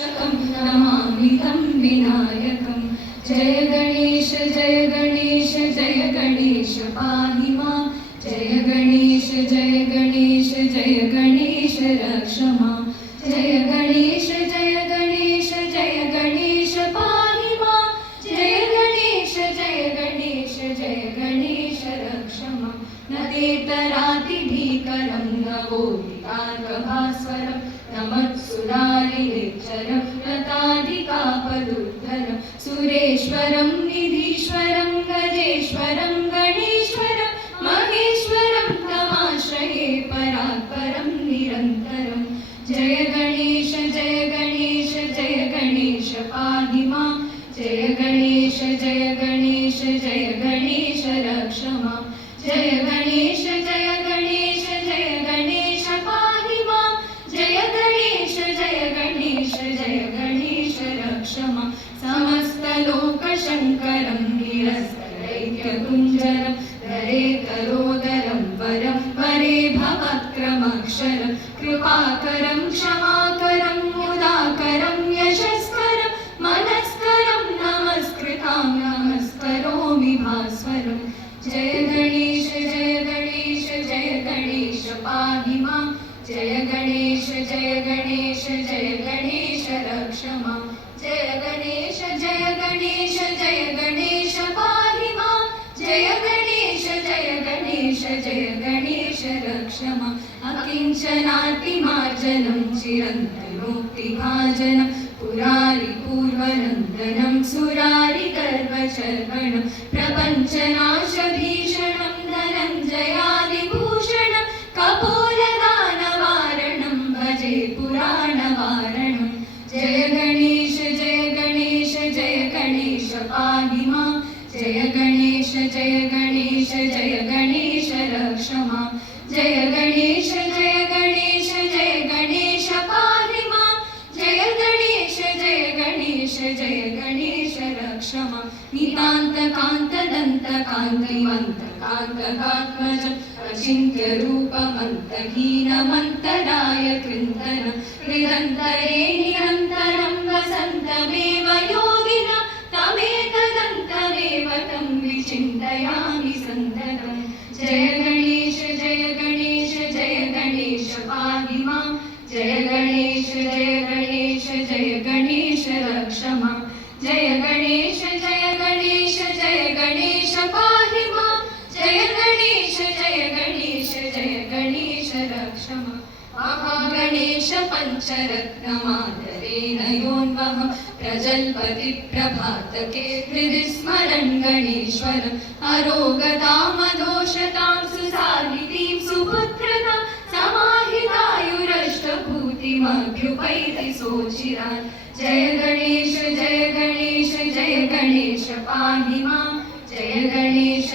नमामि तं विनायकं। जय गणेश जय गणेश पाहि मां। जय गणेश रक्ष मां। जय गणेश पाहि मां। जय गणेश रक्ष मां। न तेतरातिभीकरं न गोपिकार्कभास्वरं न मत्सुरारिनिर्झरं लताधिकापदुद्धरं सुरेश्वरं निधीश्वरं गजेश्वरं गणेश्वरं महेश्वरं तमाश्रये परात्परं निरन्तरं। जय गणेश पाहि मां। जय गणेश रक्ष मां। जय गणेश पाहि मां। जय गणेश रक्ष मां। समस्तलोकशङ्करं गिरस्तरैक्यकुञ्जरं धरे करोदरं वरं वरे भवक्रमक्षरं कृपाकरं क्षमाकरं मुदाकरं यशस्करं मनस्करं नमस्कृतां नमस्करोमि भास्वरम्। जय गणेश पाहि मां। जय गणेश रक्ष मां। जय गणेश पाहि मां। जय गणेश रक्ष मां। अकिञ्चनातिमार्जनं चिरन्तनोक्तिभाजनं पुरारिपूर्वनन्दनं सुरारिगर्वचर्वणं प्रपञ्चनाशभीषणं धनञ्जयादिभूषणं कपोलदानवारणं भजे पुराणवारणं। जय गणेश पाहि मां। जय गणेश रक्ष मां। जय गणेश पाहि मां। जय गणेश रक्ष मां। नितान्तकान्तदन्तकान्तिमन्तकान्तकात्मजम् अचिन्त्यरूपमन्तहीनमन्तराय कृन्तनं हृदन्तरे निरन्तरं वसन्तमेव योगिनं तमेतदन्तमेव तं विचिन्तयामि सन्ततं। जय गणेश पाहि मां। जय गणेश रक्ष मां। जय गणेश पाहि मां। जय गणेश रक्ष मां। महागणेश पञ्चरत्नमादरेण योन्वहं प्रजल्पति प्रभातके हृदि स्मरन् गणेश्वरम् अरोगतामदोषतां सुसाधितीं सुपुत्रतां समाहितायुरष्टभूतिमभ्युपैति सोचिरान्। जय गणेश पाहि मां। जय गणेश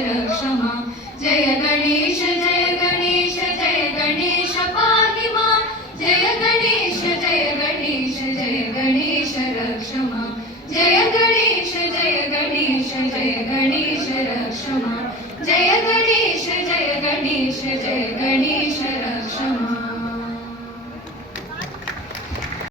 रक्ष मां। जय गणेश पाहि मां। जय गणेश रक्ष मां। जय गणेश